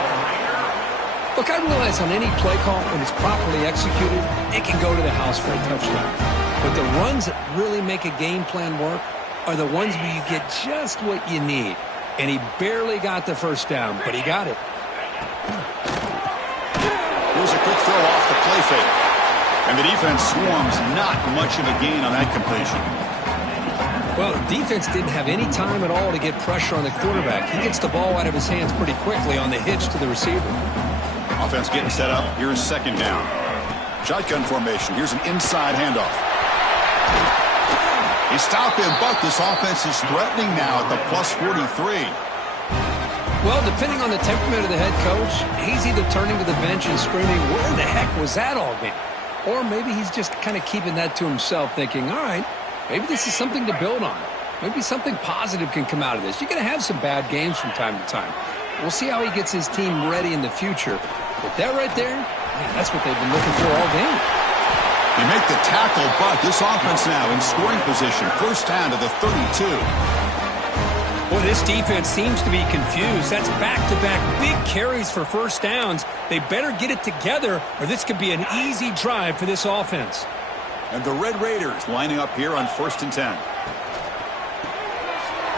Look, I realize on any play call, when it's properly executed, it can go to the house for a touchdown. But the runs that really make a game plan work are the ones where you get just what you need. And he barely got the first down, but he got it. Here's a quick throw off the play fake. And the defense swarms, not much of a gain on that completion. Well, the defense didn't have any time at all to get pressure on the quarterback. He gets the ball out of his hands pretty quickly on the hitch to the receiver. Offense getting set up. Here's 2nd down. Shotgun formation. Here's an inside handoff. He stopped him, but this offense is threatening now at the plus 43. Well, depending on the temperament of the head coach, he's either turning to the bench and screaming, where the heck was that all game? Or maybe he's just kind of keeping that to himself, thinking, all right, maybe this is something to build on. Maybe something positive can come out of this. You're going to have some bad games from time to time. We'll see how he gets his team ready in the future. But that right there, man, that's what they've been looking for all game. They make the tackle, but this offense now in scoring position. First down to the 32. Boy, this defense seems to be confused. That's back-to-back big carries for first downs. They better get it together, or this could be an easy drive for this offense. And the Red Raiders lining up here on 1st and 10.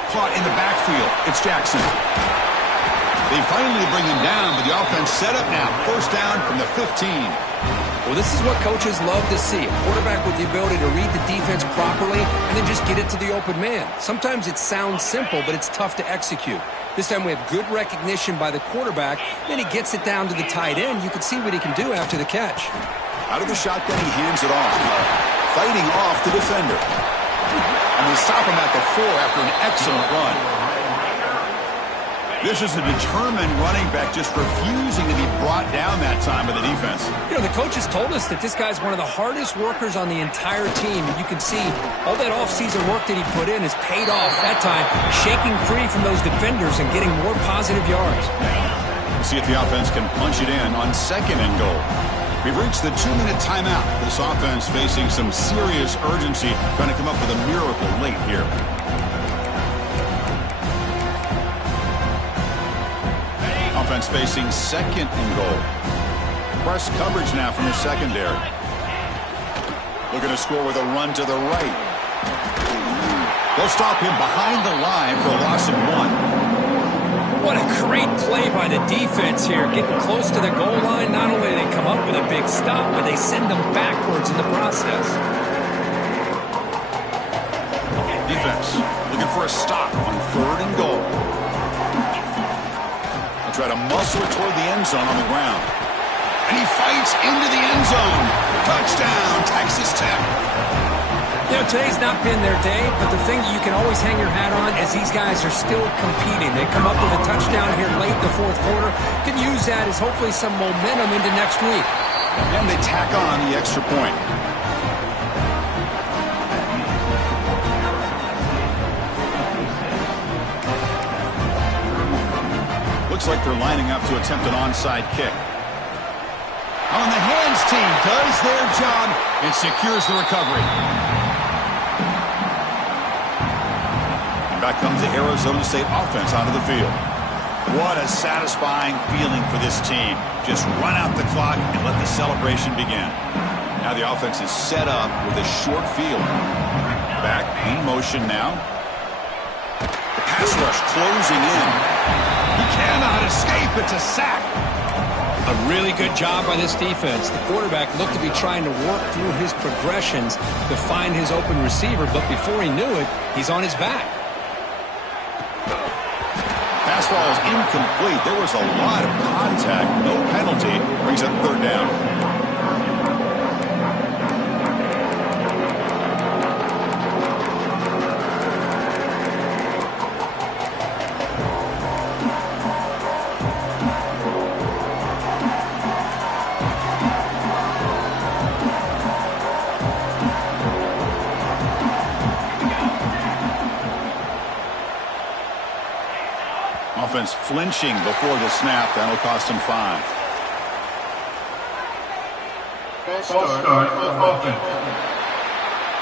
Caught in the backfield. It's Jackson. They finally bring him down, but the offense set up now. First down from the 15. Well, this is what coaches love to see. A quarterback with the ability to read the defense properly and then just get it to the open man. Sometimes it sounds simple, but it's tough to execute. This time we have good recognition by the quarterback. Then he gets it down to the tight end. You can see what he can do after the catch. Out of the shotgun, he hands it off. Fighting off the defender. And they stop him at the 4 after an excellent run. This is a determined running back just refusing to be brought down that time by the defense. You know, the coaches told us that this guy's one of the hardest workers on the entire team. And you can see all that offseason work that he put in has paid off that time, shaking free from those defenders and getting more positive yards. We'll see if the offense can punch it in on 2nd and goal. We've reached the 2-minute timeout. This offense facing some serious urgency, trying to come up with a miracle late here. Offense facing 2nd and goal. Press coverage now from the secondary. Looking to score with a run to the right. They'll stop him behind the line for a loss of 1. What a great play by the defense here. Getting close to the goal line, not only do they come up with a big stop, but they send them backwards in the process. Defense looking for a stop on 3rd and goal. They'll try to muscle it toward the end zone on the ground. And he fights into the end zone. Touchdown, Texas Tech. You know, today's not been their day, but the thing that you can always hang your hat on is these guys are still competing. They come up with a touchdown here late in the 4th quarter. Can use that as hopefully some momentum into next week. And they tack on the extra point. Looks like they're lining up to attempt an onside kick. On the hands team does their job and secures the recovery. Back comes the Arizona State offense onto the field. What a satisfying feeling for this team. Just run out the clock and let the celebration begin. Now the offense is set up with a short field. Back in motion now. The pass rush closing in. He cannot escape. It's a sack. A really good job by this defense. The quarterback looked to be trying to work through his progressions to find his open receiver, but before he knew it, he's on his back. Pass ball is incomplete. There was a lot of contact. No penalty. Brings up 3rd down. Offense flinching before the snap. That'll cost him 5. False start, offense.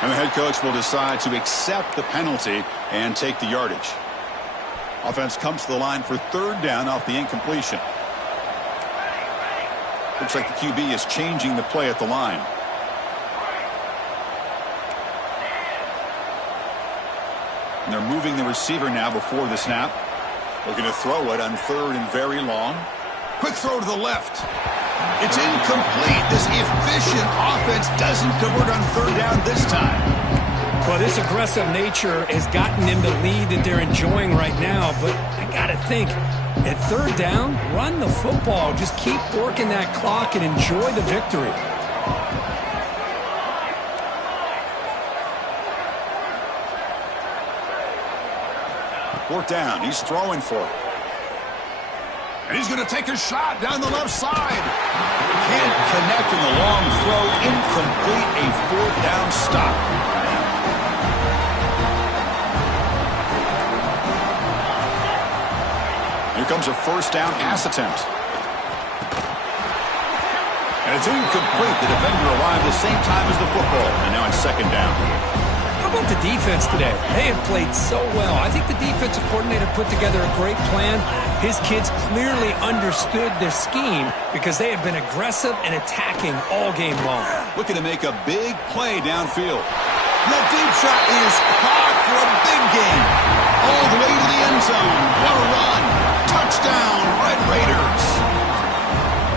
And the head coach will decide to accept the penalty and take the yardage. Offense comes to the line for 3rd down off the incompletion. Looks like the QB is changing the play at the line. And they're moving the receiver now before the snap. Looking to throw it on 3rd and very long. Quick throw to the left. It's incomplete. This efficient offense doesn't convert on 3rd down this time. Well, this aggressive nature has gotten them the lead that they're enjoying right now. But I got to think, at 3rd down, run the football. Just keep working that clock and enjoy the victory. 4th down. He's throwing for it. And he's going to take a shot down the left side. Can't connect in the long throw. Incomplete. A 4th down stop. Here comes a 1st down pass attempt. And it's incomplete. The defender arrived the same time as the football. And now it's 2nd down. How about the defense today? They have played so well. I think the defensive coordinator put together a great plan. His kids clearly understood their scheme because they have been aggressive and attacking all game long. Looking to make a big play downfield. That deep shot is caught for a big gain. All the way to the end zone. What a run. Touchdown, Red Raiders.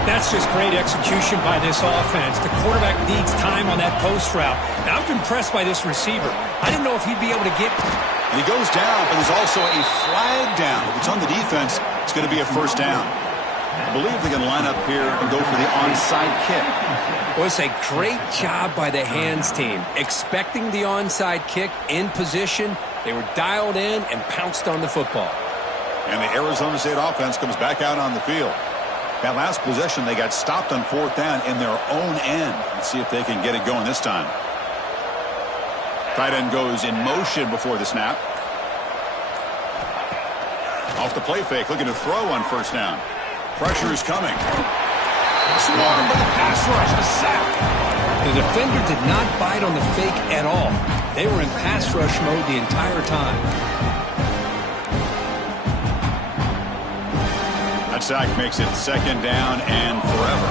That's just great execution by this offense. The quarterback needs time on that post route. Now, I'm impressed by this receiver. I didn't know if he'd be able to get... And he goes down, but there's also a flag down. If it's on the defense, it's going to be a 1st down. I believe they're going to line up here and go for the onside kick. Well, it's a great job by the hands team. Expecting the onside kick in position, they were dialed in and pounced on the football. And the Arizona State offense comes back out on the field. That last possession, they got stopped on 4th down in their own end. Let's see if they can get it going this time. Tight end goes in motion before the snap. Off the play fake, looking to throw on 1st down. Pressure is coming. Swarmed by the pass rush, a sack. The defender did not bite on the fake at all. They were in pass rush mode the entire time. That sack makes it 2nd down and forever.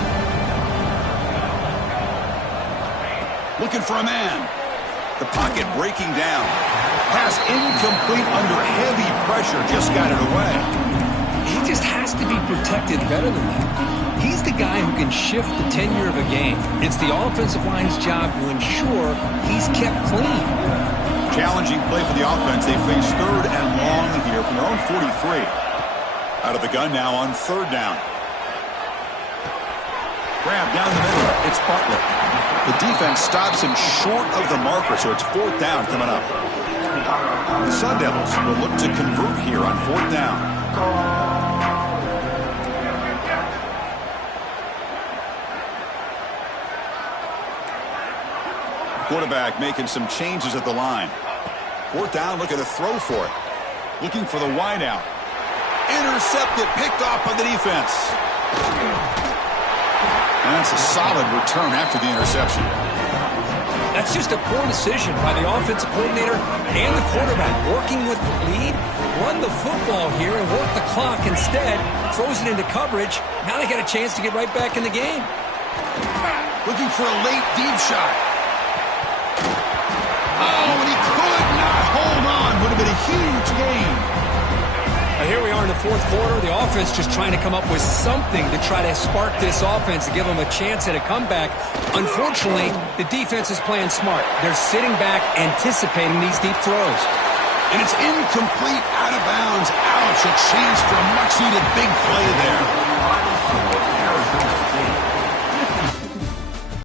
Looking for a man. The pocket breaking down. Pass incomplete under heavy pressure. Just got it away. He just has to be protected better than that. He's the guy who can shift the tenure of a game. It's the offensive line's job to ensure he's kept clean. Challenging play for the offense. They face 3rd and long here from their own 43. Out of the gun now on 3rd down. Grab down the middle. It's Butler. The defense stops him short of the marker, so it's 4th down coming up. The Sun Devils will look to convert here on 4th down. Quarterback making some changes at the line. 4th down, looking to throw for it. Looking for the wideout. Intercepted, picked off by the defense. And that's a solid return after the interception. That's just a poor decision by the offensive coordinator and the quarterback. Working with the lead, run the football here and work the clock instead. Throws it into coverage. Now they got a chance to get right back in the game. Looking for a late deep shot. Oh, and he could not hold on. Would have been a huge gain. Here we are in the 4th quarter. The offense just trying to come up with something to try to spark this offense to give them a chance at a comeback. Unfortunately, the defense is playing smart. They're sitting back, anticipating these deep throws. And it's incomplete, out of bounds. Ouch, a chance for a much-needed big play there.